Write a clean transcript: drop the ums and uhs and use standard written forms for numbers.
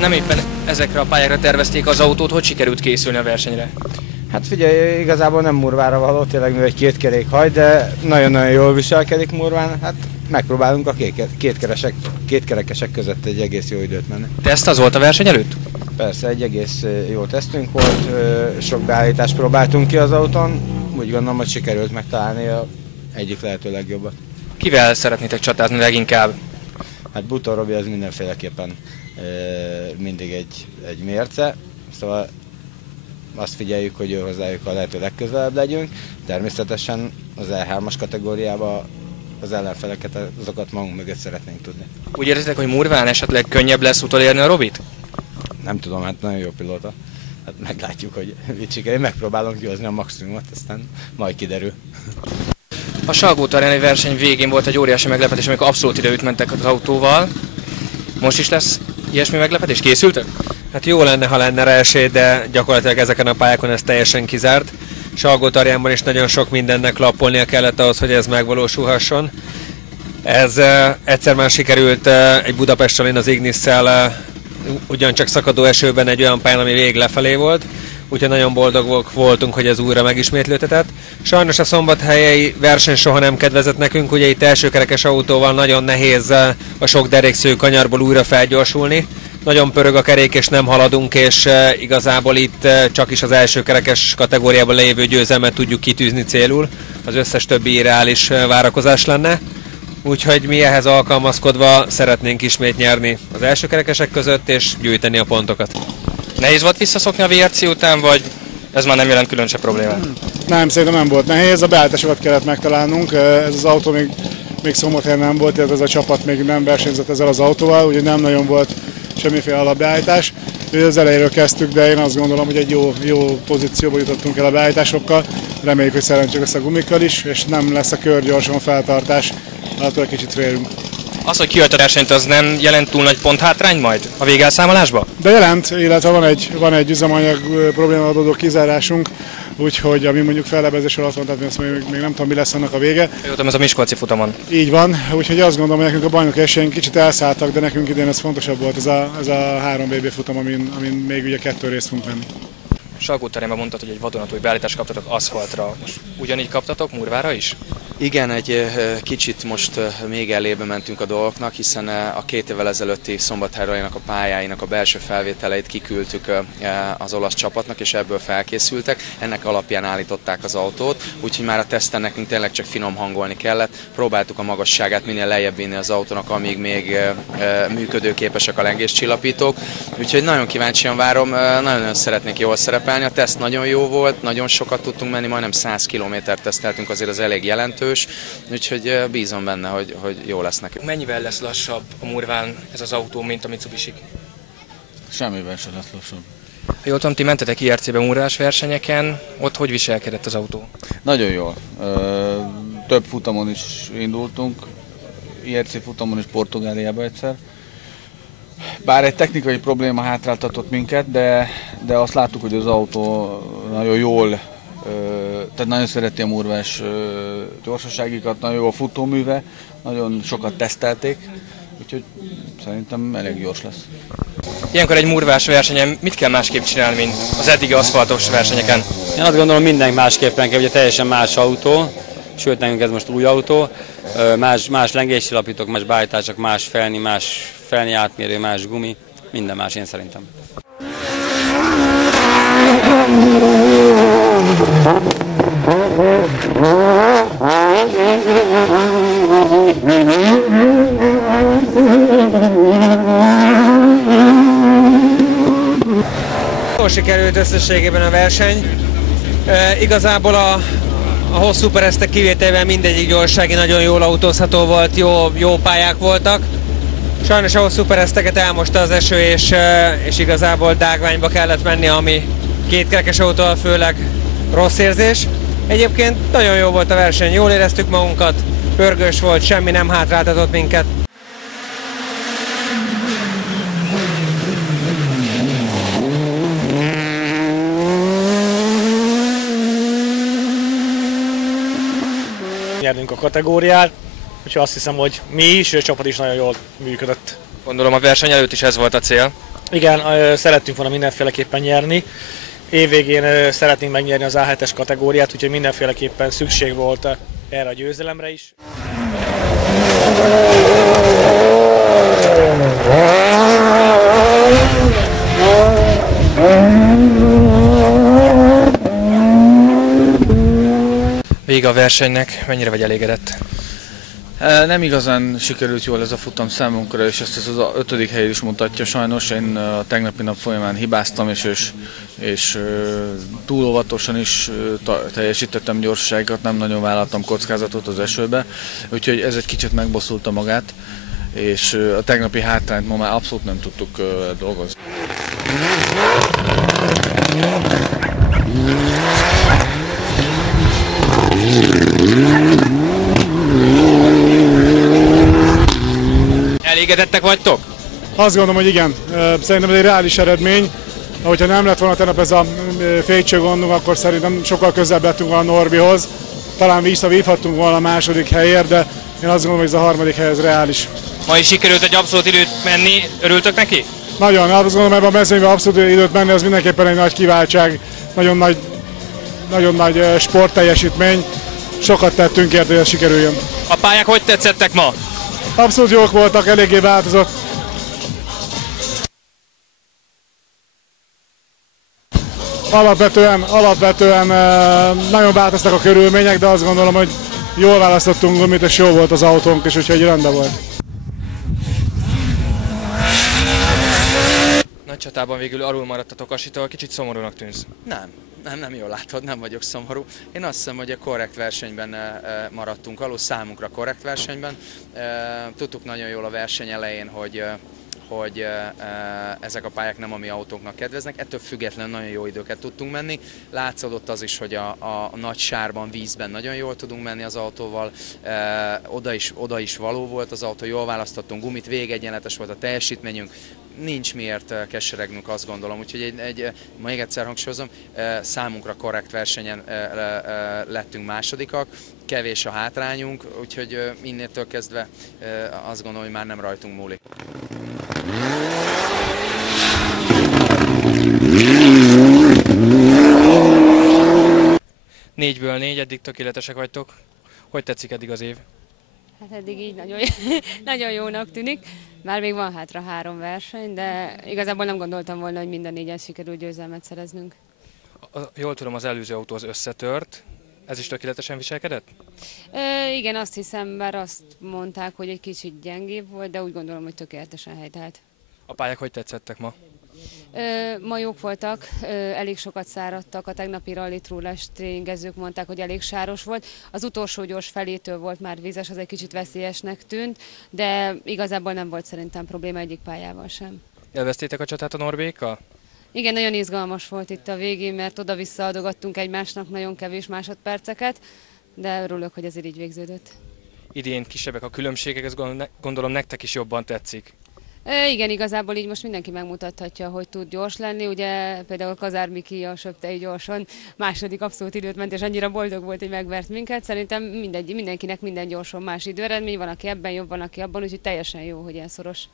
nem éppen ezekre a pályákra tervezték az autót, hogy sikerült készülni a versenyre? Hát figyelj, igazából nem Murvára való, tényleg ő egy kétkerék haj, de nagyon-nagyon jól viselkedik Murván. Hát megpróbálunk a kétkerekesek között egy egész jó időt menni. Teszt az volt a verseny előtt? Persze, egy egész jó tesztünk volt, sok beállítást próbáltunk ki az autón, úgy gondolom, hogy sikerült megtalálni a egyik lehető legjobbat. Kivel szeretnétek csatázni leginkább? Hát Butó Robi az mindenféleképpen mindig egy mérce, szóval azt figyeljük, hogy hozzájuk a lehető legközelebb legyünk. Természetesen az E3-as kategóriában az ellenfeleket, azokat magunk mögött szeretnénk tudni. Úgy érzitek, hogy Murván esetleg könnyebb lesz utolérni a Robit? Nem tudom, hát nagyon jó pilóta. Hát meglátjuk, hogy mit sikerül. Megpróbálom kihozni a maximumot, aztán majd kiderül. A Salgótarjáni verseny végén volt egy óriási meglepetés, amikor abszolút időt mentek az autóval. Most is lesz ilyesmi meglepetés? Készültek? Hát jó lenne, ha lenne rá esély, de gyakorlatilag ezeken a pályákon ez teljesen kizárt. Salgótarjánban is nagyon sok mindennek lappolnia kellett ahhoz, hogy ez megvalósulhasson. Ez egyszer már sikerült egy Budapest-en az Ignis-szel ugyancsak szakadó esőben egy olyan pályán, ami végig lefelé volt. Úgyhogy nagyon boldogok voltunk, hogy ez újra megismétlődhetett. Sajnos a szombathelyei verseny soha nem kedvezett nekünk, ugye itt elsőkerekes autóval nagyon nehéz a sok deréksző kanyarból újra felgyorsulni. Nagyon pörög a kerék és nem haladunk, és igazából itt csak is az elsőkerekes kategóriában lévő győzelmet tudjuk kitűzni célul. Az összes többi irreális várakozás lenne. Úgyhogy mi ehhez alkalmazkodva szeretnénk ismét nyerni az elsőkerekesek között és gyűjteni a pontokat. Nehéz volt visszaszokni a VRC után, vagy ez már nem jelent különösebb problémát? Nem, szerintem nem volt nehéz, a beállításokat kellett megtalálnunk, ez az autó még Szombathelyen nem volt, illetve ez a csapat még nem versenyzett ezzel az autóval, úgyhogy nem nagyon volt semmiféle alapbeállítás. Az elejéről kezdtük, de én azt gondolom, hogy egy jó pozícióba jutottunk el a beállításokkal, reméljük, hogy szerencsés lesz a gumikkal is, és nem lesz a kör gyorsan feltartás, attól egy kicsit félünk. Az, hogy kijött a versenyt, az nem jelent túl nagy ponthátrány majd a végelszámolásba? De jelent, illetve van egy üzemanyag probléma adódó kizárásunk, úgyhogy ami mondjuk fellebezés alatt van, tehát még nem tudom, mi lesz annak a vége. Jöttem ez a miskolci futamon. Így van, úgyhogy azt gondolom, hogy nekünk a bajnok esélyeink kicsit elszálltak, de nekünk idén ez fontosabb volt, ez a 3 BB futam, amin még ugye 2 részt fogunk venni. Salgótarjánban mondtad, hogy egy vadonatúj beállítást kaptatok aszfaltra. Most ugyanígy kaptatok Murvára is? Igen, egy kicsit most még elébe mentünk a dolgoknak, hiszen a 2 évvel ezelőtti Szombathely-nak a pályáinak a belső felvételeit kiküldtük az olasz csapatnak, és ebből felkészültek. Ennek alapján állították az autót, úgyhogy már a teszten nekünk tényleg csak finom hangolni kellett. Próbáltuk a magasságát minél lejjebb vinni az autónak, amíg még működőképesek a lengéscsillapítók. Úgyhogy nagyon kíváncsian várom, nagyon szeretnék jól szerepelni. A teszt nagyon jó volt, nagyon sokat tudtunk menni, majdnem 100 kilométert teszteltünk, azért az elég jelentős, úgyhogy bízom benne, hogy jó lesz nekünk. Mennyivel lesz lassabb a Murván ez az autó, mint a Mitsubishi? Semmivel sem lesz lassabb. Ha jól tudom, ti mentetek IRC-be Murvás versenyeken, ott hogy viselkedett az autó? Nagyon jól. Több futamon is indultunk, IRC futamon is Portugáliába egyszer. Bár egy technikai probléma hátráltatott minket, de azt láttuk, hogy az autó nagyon jól, tehát nagyon szereti a Murvás gyorsaságikat, nagyon jó a futóműve, nagyon sokat tesztelték, úgyhogy szerintem elég gyors lesz. Ilyenkor egy Murvás versenyen mit kell másképp csinálni, mint az eddigi aszfaltos versenyeken? Én azt gondolom, mindenki másképpen kell, ugye teljesen más autó, sőt nekünk ez most új autó, más lengéscsillapítók, más beállítások, más felni átmérő, más gumi, minden más én szerintem. Jól sikerült összességében a verseny. Igazából a hosszú peresztek kivételével mindegyik gyorsági nagyon jól autózható volt, jó pályák voltak. Sajnos a hosszú pereszteket elmosta az eső, és igazából dágványba kellett menni, ami kétkerekes autóval főleg rossz érzés. Egyébként nagyon jó volt a verseny, jól éreztük magunkat, pörgős volt, semmi nem hátráltatott minket. Nyernünk a kategóriát, úgyhogy azt hiszem, hogy mi is, és a csapat is nagyon jól működött. Gondolom a verseny előtt is ez volt a cél. Igen, szerettünk volna mindenféleképpen nyerni. Évvégén szeretnénk megnyerni az A7-es kategóriát, úgyhogy mindenféleképpen szükség volt erre a győzelemre is. Vége a versenynek, mennyire vagy elégedett? Nem igazán sikerült jól ez a futam számunkra, és ezt az 5. hely is mutatja sajnos. Én a tegnapi nap folyamán hibáztam, és túl óvatosan is teljesítettem gyorsaságokat, nem nagyon vállaltam kockázatot az esőbe, úgyhogy ez egy kicsit megbosszulta magát, és a tegnapi hátrányt ma már abszolút nem tudtuk dolgozni. Elégedettek vagytok? Azt gondolom, hogy igen. Szerintem ez egy reális eredmény. Hogyha nem lett volna tegnap ez a fékcsőgondunk, akkor szerintem sokkal közelebb lettünk a Norbihoz. Talán visszavívhattunk volna a második helyért, de én azt gondolom, hogy ez a harmadik hely ez reális. Ma is sikerült egy abszolút időt menni, örültök neki? Nagyon, azt gondolom, ebben a mezőnyben abszolút időt menni, az mindenképpen egy nagy kiváltság, nagyon nagy sportteljesítmény. Sokat tettünk érte, hogy ez sikerüljön. A pályák hogy tetszettek ma? Abszolút jók voltak, eléggé változott. Alapvetően nagyon változtak a körülmények, de azt gondolom, hogy jól választottunk gumit, és jó volt az autónk, és úgyhogy rendben volt. Nagy csatában végül alul maradtatok Asitól, kicsit szomorúnak tűnsz. Nem jól látod, nem vagyok szomorú. Én azt hiszem, hogy a korrekt versenyben maradtunk alul, számunkra korrekt versenyben. Tudtuk nagyon jól a verseny elején, hogy ezek a pályák nem a mi autóknak kedveznek, ettől függetlenül nagyon jó időket tudtunk menni. Látszódott az is, hogy a nagy sárban, vízben nagyon jól tudunk menni az autóval, oda is való volt az autó, jól választottunk gumit, végegyenletes volt a teljesítményünk, nincs miért keseregnünk, azt gondolom, úgyhogy még egyszer hangsúlyozom, számunkra korrekt versenyen lettünk másodikak, kevés a hátrányunk, úgyhogy innétől kezdve azt gondolom, hogy már nem rajtunk múlik. Négyből 4, eddig tökéletesek vagytok. Hogy tetszik eddig az év? Hát eddig így nagyon jónak tűnik. Már még van hátra 3 verseny, de igazából nem gondoltam volna, hogy minden 4-en sikerül győzelmet szereznünk. Jól tudom, az előző autó az összetört. Ez is tökéletesen viselkedett? Igen, azt hiszem, bár azt mondták, hogy egy kicsit gyengébb volt, de úgy gondolom, hogy tökéletesen helytált. A pályák hogy tetszettek ma? Ma jók voltak, elég sokat száradtak, a tegnapi rally trúles tréningezők mondták, hogy elég sáros volt. Az utolsó gyors felétől volt már vízes, az egy kicsit veszélyesnek tűnt, de igazából nem volt szerintem probléma egyik pályával sem. Élveztétek a csatát a Norbékkal? Igen, nagyon izgalmas volt itt a végén, mert oda-vissza adogattunk egymásnak nagyon kevés másodperceket, de örülök, hogy ezért így végződött. Idén kisebbek a különbségek, ez gondolom nektek is jobban tetszik. Igen, igazából így most mindenki megmutathatja, hogy tud gyors lenni. Ugye például Kazár Miki a Söptei gyorson második abszolút időt ment, és annyira boldog volt, hogy megvert minket. Szerintem mindenkinek minden gyorson más időeredmény, van, aki ebben jobb, van, aki abban, úgyhogy teljesen jó, hogy ilyen szoros.